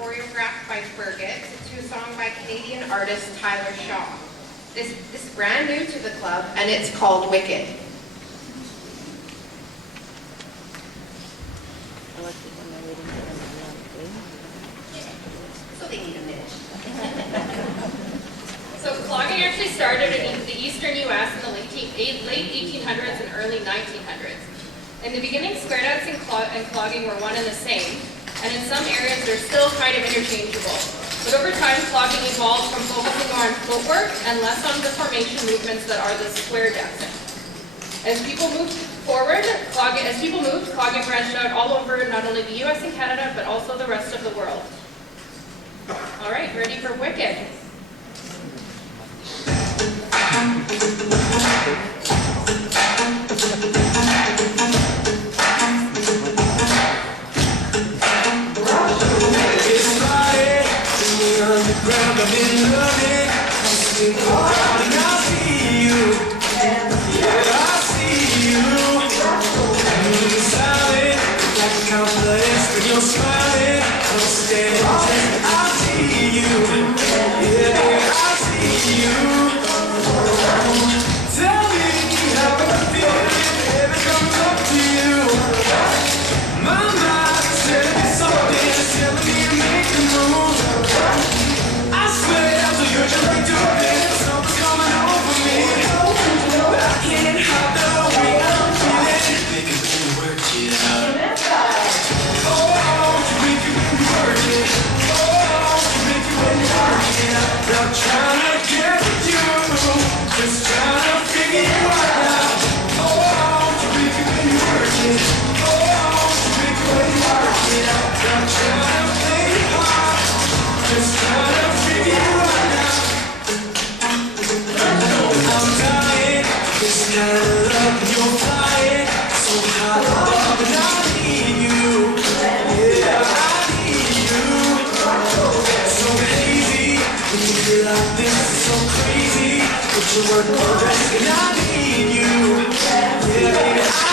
choreographed by Fergus to a song by Canadian artist Tyler Shaw. This is brand new to the club, and it's called Wicked. So they need a minute. So clogging actually started in the eastern U.S. in the late 1800s and early 1900s. In the beginning, square dance and clogging were one and the same, and in some areas they're still kind of interchangeable. But over time, clogging evolved from focusing more on footwork and less on the formation movements that are the square dancing. As people moved, clogging branched out all over not only the U.S. and Canada, but also the rest of the world. All right, ready for Wicked? I need you, yeah, baby.